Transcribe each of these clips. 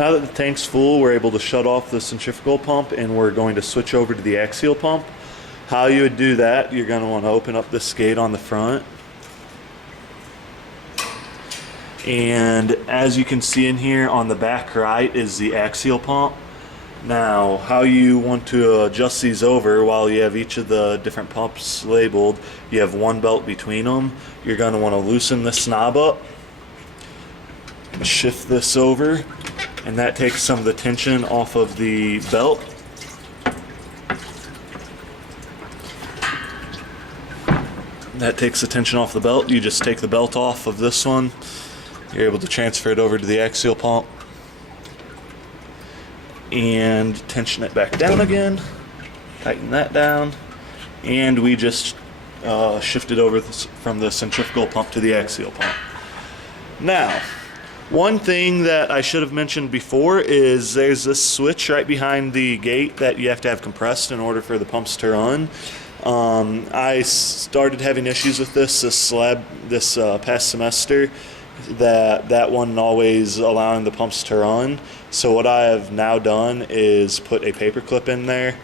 Now that the tank's full, we're able to shut off the centrifugal pump and we're going to switch over to the axial pump. How you would do that, you're going to want to open up this gate on the front. And as you can see in here on the back right is the axial pump. Now, how you want to adjust these over, while you have each of the different pumps labeled, you have one belt between them. You're going to want to loosen this knob up, shift this over, and that takes some of the tension off of the belt. That takes the tension off the belt. You just take the belt off of this one. You're able to transfer it over to the axial pump and tension it back down again. Tighten that down, and we just shifted over from the centrifugal pump to the axial pump. Now, one thing that I should have mentioned before is there's this switch right behind the gate that you have to have compressed in order for the pumps to run. I started having issues with this past semester, that one always allowing the pumps to run. So what I have now done is put a paper clip in there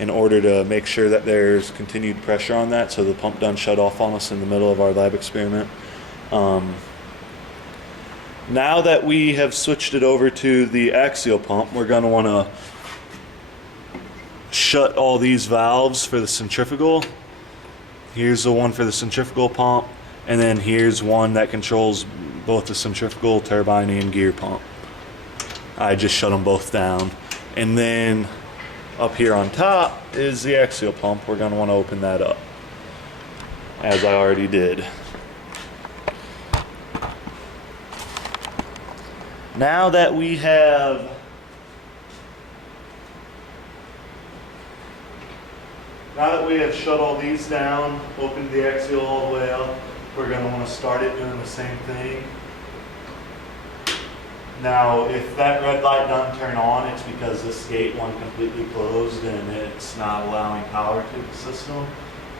in order to make sure that there's continued pressure on that, so the pump doesn't shut off on us in the middle of our lab experiment. Now that we have switched it over to the axial pump, we're going to want to shut all these valves for the centrifugal. Here's the one for the centrifugal pump, and then here's one that controls both the centrifugal, turbine, and gear pump. I just shut them both down. And then up here on top is the axial pump. We're going to want to open that up, as I already did. Now that we have shut all these down, opened the axial all the way up, we're going to want to start it doing the same thing. Now, if that red light doesn't turn on, it's because this gate went completely closed and it's not allowing power to the system.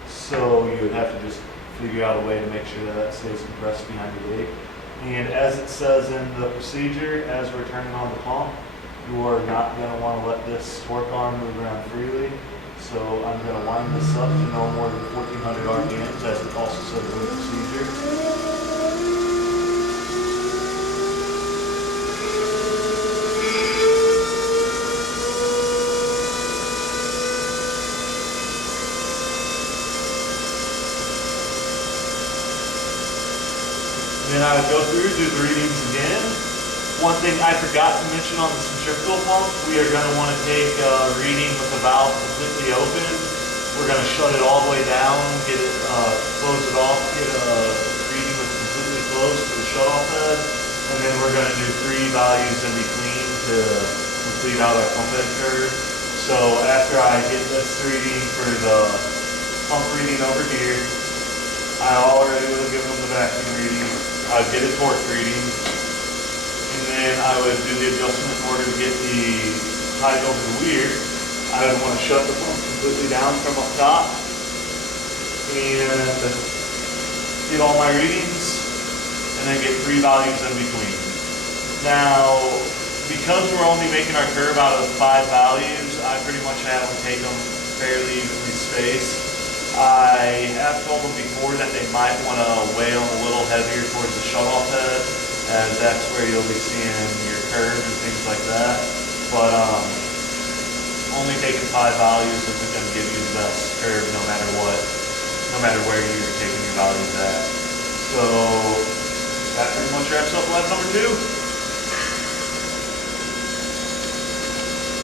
So you would have to just figure out a way to make sure that that stays compressed behind the gate. And as it says in the procedure, as we're turning on the pump, you are not going to want to let this torque arm move around freely. So I'm going to line this up to no more than 1400 RPMs, as it also says in the procedure. Then I would go through, do the readings again. One thing I forgot to mention on the centrifugal pump, we are going to want to take a reading with the valve completely open. We're going to shut it all the way down, get it, close it off, get a reading with completely closed for the shut-off head, and then we're going to do 3 values in between to complete out our pump head curve. So after I get this reading for the pump reading over here, I already would have given them the vacuum reading. I would get a torque reading, and then I would do the adjustment in order to get the height over the weir. I would want to shut the pump completely down from up top and get all my readings, and then get 3 values in between. Now, because we're only making our curve out of 5 values, I pretty much have them take them fairly evenly spaced. I have told them before that they might want to weigh them a little heavier towards the shut-off head, as that's where you'll be seeing your curve and things like that. But only taking 5 values isn't going to give you the best curve no matter what, no matter where you're taking your values at. So that pretty much wraps up lab number 2.